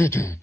Welcome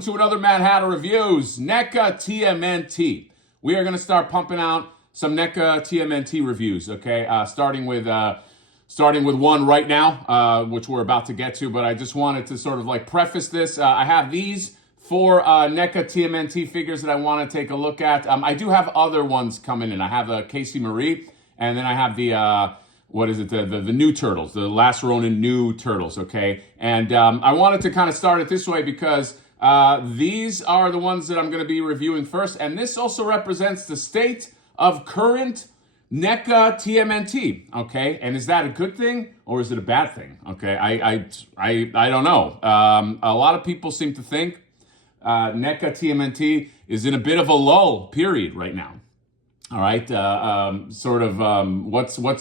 to another Mad Hatter Reviews, NECA TMNT. We are going to start pumping out some NECA TMNT reviews, okay? Starting with one right now, which we're about to get to, but I just wanted to sort of like preface this. I have these four NECA TMNT figures that I want to take a look at. I do have other ones coming in. I have a Casey Marie, and then I have the the new Turtles, the Last Ronin new Turtles, okay? And I wanted to kind of start it this way because these are the ones that I'm going to be reviewing first, and this also represents the state of current NECA TMNT, okay? And is that a good thing or is it a bad thing? Okay, I don't know. A lot of people seem to think NECA TMNT is in a bit of a lull period right now. All right,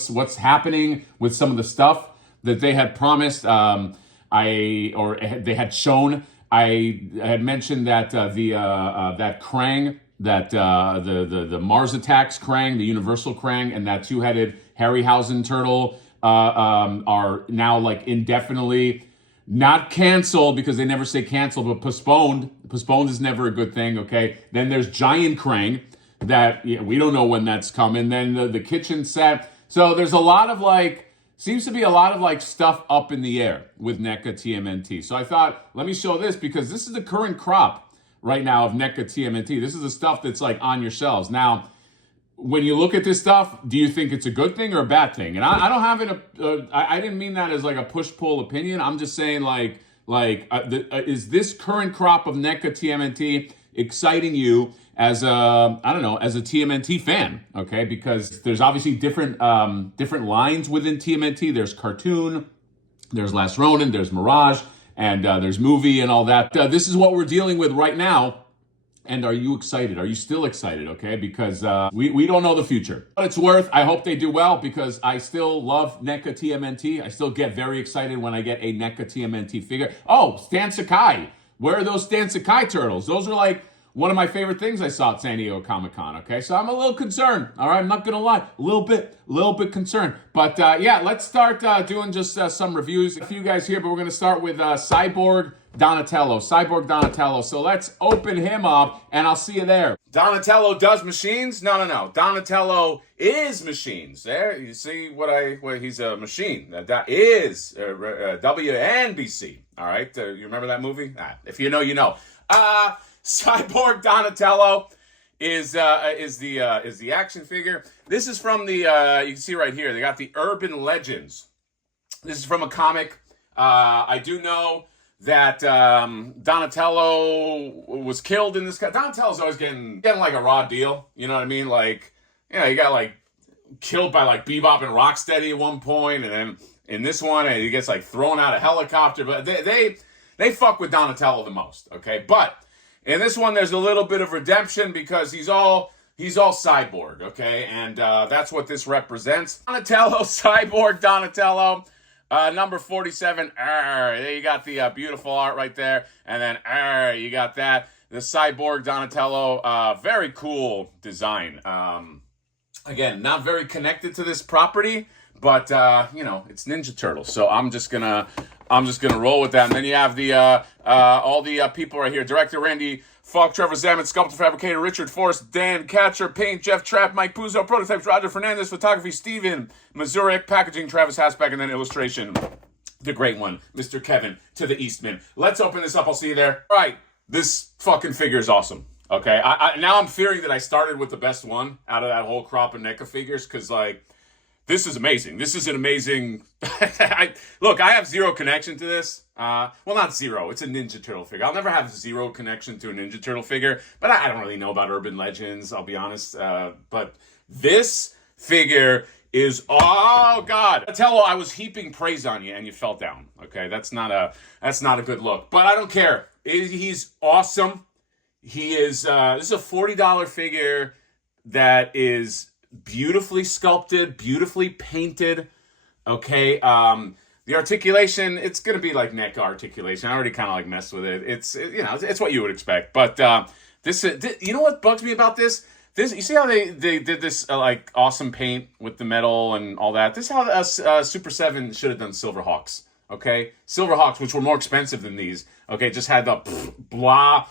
what's happening with some of the stuff that they had promised, they had shown. I had mentioned that that Krang, that the Mars Attacks Krang, the Universal Krang, and that two-headed Harryhausen turtle are now like indefinitely not canceled, because they never say canceled, but postponed. Postponed is never a good thing, okay? Then there's Giant Krang that we don't know when that's coming. Then the kitchen set. So there's a lot of seems to be a lot of stuff up in the air with NECA TMNT. So I thought, let me show this, because this is the current crop right now of NECA TMNT. This is the stuff that's like on your shelves. Now, when you look at this stuff, do you think it's a good thing or a bad thing? And I don't have I didn't mean that as like a push-pull opinion. I'm just saying is this current crop of NECA TMNT exciting you as a TMNT fan, okay? Because there's obviously different lines within TMNT. There's cartoon, there's Last Ronin, there's Mirage, and there's movie and all that. This is what we're dealing with right now. And are you excited? Are you still excited, okay? Because we don't know the future. But it's worth, I hope they do well, because I still love NECA TMNT. I still get very excited when I get a NECA TMNT figure. Oh, Stan Sakai. Where are those Stan Sakai turtles? Those are like one of my favorite things I saw at San Diego Comic-Con, okay? So I'm a little concerned, all right? I'm not going to lie. A little bit concerned. But yeah, let's start doing just some reviews. A few guys here, but we're going to start with cyborg Donatello. Cyborg Donatello. So let's open him up, and I'll see you there. Donatello does machines? No. Donatello is machines. There, you see he's a machine. That is WNBC. All right? You remember that movie? If you know, you know. Cyborg Donatello is the action figure. This is from the you can see right here. They got the Urban Legends. This is from a comic. I do know that Donatello was killed in this. Donatello's always getting like a raw deal. You know what I mean? Like, he got like killed by like Bebop and Rocksteady at one point, and then in this one he gets like thrown out of helicopter. But they fuck with Donatello the most. Okay, but in this one, there's a little bit of redemption because he's all cyborg, okay? And that's what this represents. Donatello, cyborg Donatello, number 47. There you got the beautiful art right there. And then you got that. The cyborg Donatello, very cool design. Again, not very connected to this property, but it's Ninja Turtles. So I'm just gonna roll with that. And then you have the all the people right here: director Randy Falk, Trevor Zaman, sculptor fabricator Richard Forrest, Dan Catcher, paint Jeff Trapp, Mike Puzo, prototypes Roger Fernandez, photography Steven Mazurek, packaging Travis Hasback, and then illustration the great one, Mr. Kevin to the Eastman. Let's open this up. I'll see you there. All right, this fucking figure is awesome. Okay, now I'm fearing that I started with the best one out of that whole crop of NECA figures, because This is amazing. This is an amazing. Look, I have zero connection to this. Well, not zero. It's a Ninja Turtle figure. I'll never have zero connection to a Ninja Turtle figure, but I don't really know about urban legends. I'll be honest. But this figure is, oh God, Donatello, I was heaping praise on you and you fell down. Okay, that's not a good look. But I don't care. He's awesome. He is. This is a $40 figure that is beautifully sculpted, beautifully painted. Okay. The articulation, it's gonna be like NECA articulation. I already kind of like messed with it. It's what you would expect. But you know what bugs me about this? This, you see how they did this like awesome paint with the metal and all that. This is how Super 7 should have done Silverhawks. Okay, Silverhawks, which were more expensive than these. Okay, just had the blah,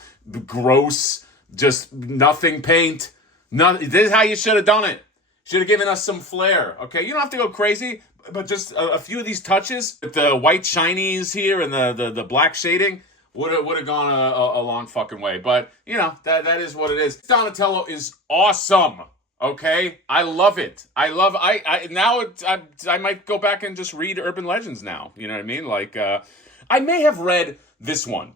gross, just nothing paint. This is how you should have done it. Should have given us some flair. Okay, you don't have to go crazy, but just a few of these touches with the white shinies here and the black shading would have gone a long fucking way. But that is what it is. Donatello is awesome. Okay, I love it. I might go back and just read Urban Legends now. You know what I mean? Like, I may have read this one.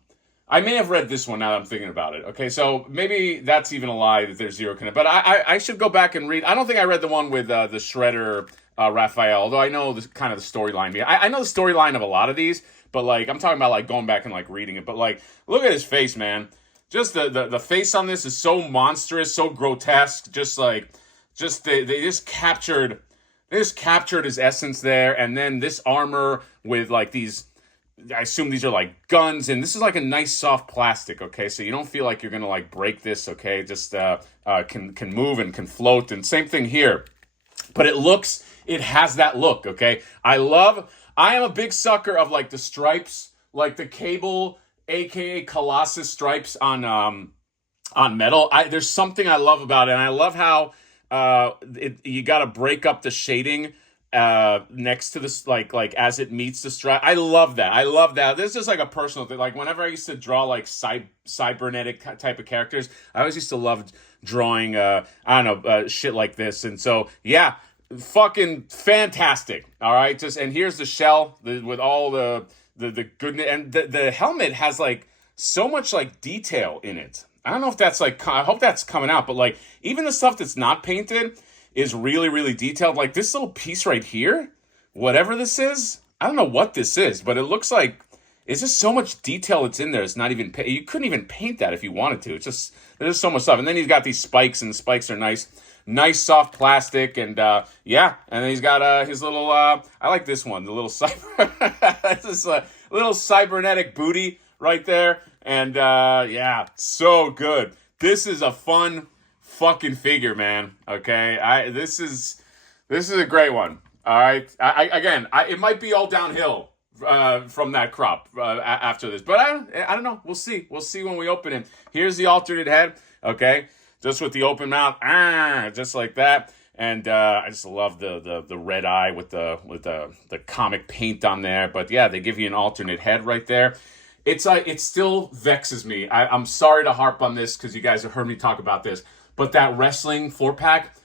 Now that I'm thinking about it. Okay, so maybe that's even a lie that there's zero connect. But I should go back and read. I don't think I read the one with the Shredder Raphael, although I know kind of the storyline. I know the storyline of a lot of these, but like I'm talking about like going back and like reading it. But like, look at his face, man. Just the face on this is so monstrous, so grotesque. They just captured his essence there, and then this armor with like these. I assume these are like guns, and this is like a nice soft plastic. Okay, so you don't feel like you're gonna like break this. Okay, just can move and can float, and same thing here. But it has that look. Okay, I am a big sucker of like the stripes, like the Cable, aka Colossus stripes on metal. There's something I love about it, and I love how you got to break up the shading next to this, like as it meets the stripe. I love that. This is like a personal thing. Like whenever I used to draw like cybernetic type of characters, I always used to love drawing shit like this. And so yeah, fucking fantastic. All right, and here's the shell with all the goodness, and the helmet has like so much like detail in it. I don't know if that's like, I hope that's coming out, but like even the stuff that's not painted is really, really detailed. Like this little piece right here, whatever this is, I don't know what this is, but it looks like it's just so much detail that's in there. It's not even, you couldn't even paint that if you wanted to. It's just, there's so much stuff. And then he's got these spikes, and the spikes are nice soft plastic. And and then he's got his little, I like this one, the little this little cybernetic booty right there. And so good. This is a fun fucking figure, man. Okay, this is a great one. All right, it might be all downhill from that crop after this, but I don't know. We'll see when we open it. Here's the alternate head. Okay, just with the open mouth, just like that. And I just love the red eye with the comic paint on there. But yeah, they give you an alternate head right there. It's like, it still vexes me. I'm sorry to harp on this because you guys have heard me talk about this. But that wrestling 4-pack,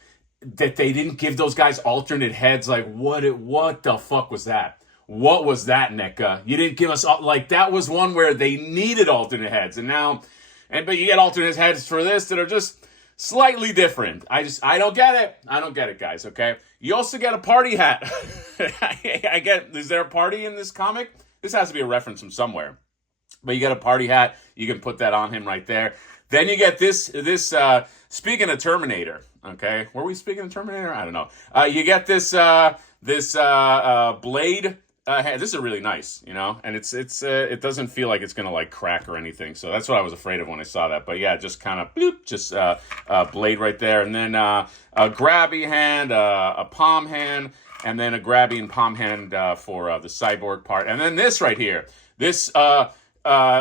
that they didn't give those guys alternate heads, like what the fuck was that? What was that, NECA? You didn't give us, like, that was one where they needed alternate heads, but you get alternate heads for this that are just slightly different. I don't get it, guys, okay? You also get a party hat. Is there a party in this comic? This has to be a reference from somewhere. But you get a party hat, you can put that on him right there. Then you get this speaking of Terminator, okay? Were we speaking of Terminator? I don't know. You get this blade. This is really nice, and it doesn't feel like it's gonna like crack or anything. So that's what I was afraid of when I saw that. But yeah, just kind of bloop, just blade right there, and then a grabby hand, a palm hand, and then a grabby and palm hand for the cyborg part, and then this right here. This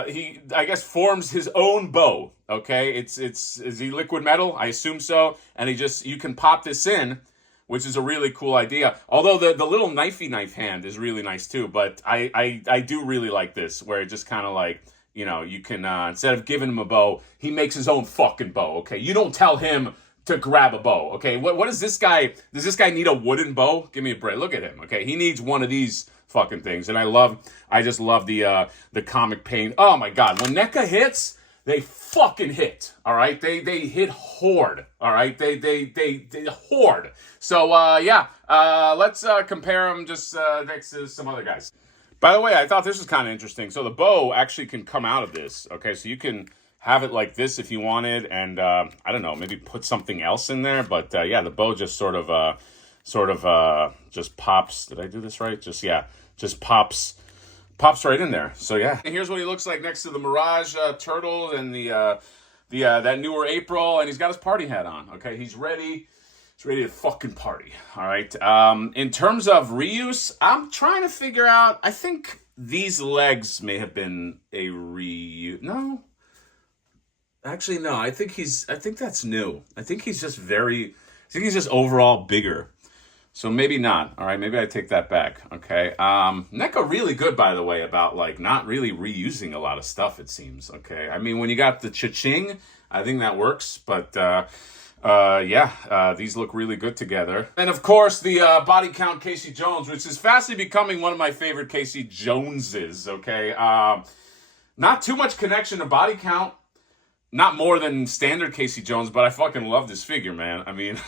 he, I guess, forms his own bow. Okay, is he liquid metal? I assume so. And you can pop this in, which is a really cool idea. Although the little knifey knife hand is really nice too. But I do really like this, where it just kind of like, you can, instead of giving him a bow, he makes his own fucking bow. Okay, you don't tell him to grab a bow. Okay, what does this guy need a wooden bow? Give me a break. Look at him. Okay, he needs one of these fucking things. And I just love the comic paint. Oh my god, when NECA hits, they fucking hit. All right, they hit hard. All right, they hard. So yeah, let's compare them just next to some other guys. By the way, I thought this was kind of interesting. So the bow actually can come out of this. Okay, so you can have it like this if you wanted, and I don't know, maybe put something else in there. But yeah, the bow just sort of just pops. Did I do this right? Just pops right in there. So yeah, and here's what he looks like next to the Mirage Turtle and the that newer April, and he's got his party hat on. Okay, he's ready. He's ready to fucking party. All right. In terms of reuse, I'm trying to figure out. I think these legs may have been a reuse. No, actually, no. I think that's new. I think he's just overall bigger. So maybe not. All right, maybe I take that back. Okay. NECA really good, by the way, about like not really reusing a lot of stuff, it seems. Okay. I mean, when you got the cha-ching, I think that works. But yeah, these look really good together. And of course, the body count Casey Jones, which is fastly becoming one of my favorite Casey Joneses. Okay. Not too much connection to body count. Not more than standard Casey Jones, but I fucking love this figure, man. I mean,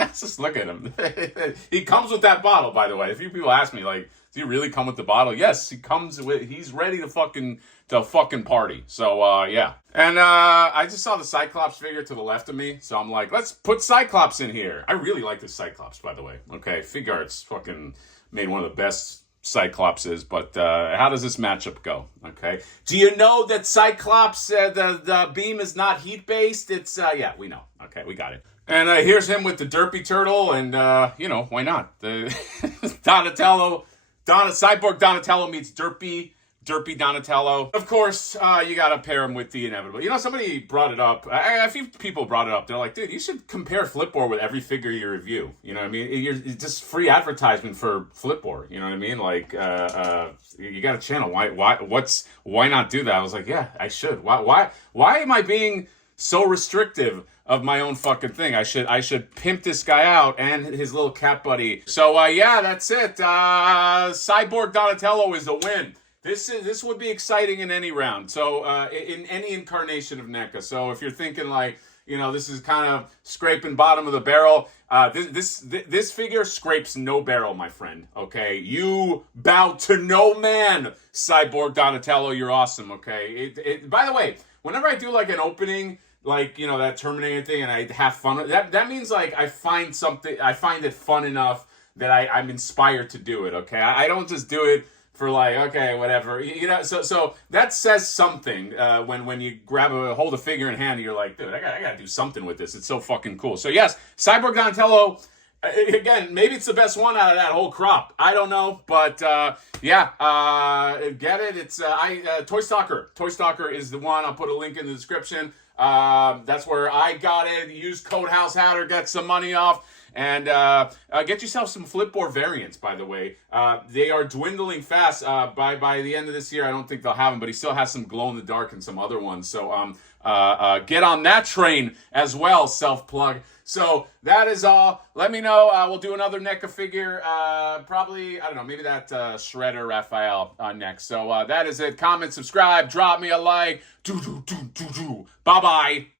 let's just look at him. He comes with that bottle, by the way. A few people ask me, like, does he really come with the bottle? Yes, he comes with. He's ready to fucking party. So yeah. And I just saw the Cyclops figure to the left of me, so I'm like, let's put Cyclops in here. I really like this Cyclops, by the way. Okay, Figuarts fucking made one of the best Cyclops is, but how does this matchup go? Okay, do you know that Cyclops the beam is not heat based? It's yeah, we know. Okay, we got it. And here's him with the Derpy Turtle, and you know, why not? The Cyborg Donatello meets Derpy Donatello. Of course, you gotta pair him with the Inevitable. You know, somebody brought it up. A few people brought it up. They're like, dude, you should compare Flipboard with every figure you review. You know what I mean? It's just free advertisement for Flipboard. You know what I mean? Like, you got a channel. Why not do that? I was like, yeah, I should. Why am I being so restrictive of my own fucking thing? I should pimp this guy out and his little cat buddy. So yeah, that's it. Cyborg Donatello is a win. This would be exciting in any round. So in any incarnation of NECA. So if you're thinking like, you know, this is kind of scraping bottom of the barrel, this figure scrapes no barrel, my friend. Okay, you bow to no man, Cyborg Donatello. You're awesome. Okay. By the way, whenever I do like an opening, like, you know, that Terminator thing, and I have fun, that means like I find it fun enough that I'm inspired to do it. Okay, I don't just do it for like, okay, whatever, you know. So that says something when you hold a figure in hand, and you're like, dude, I gotta do something with this. It's so fucking cool. So yes, Cyborg Donatello. Again, maybe it's the best one out of that whole crop. I don't know, but yeah, get it. It's Toy Stalker. Toy Stalker is the one. I'll put a link in the description. That's where I got it. Use code HouseHatter, get some money off. And get yourself some Flipboard variants, by the way. They are dwindling fast. By the end of this year, I don't think they'll have them, but he still has some glow-in-the-dark and some other ones. So get on that train as well, self-plug. So that is all. Let me know. We'll do another NECA figure. Probably, I don't know, maybe that Shredder Raphael next. So that is it. Comment, subscribe, drop me a like. Bye-bye.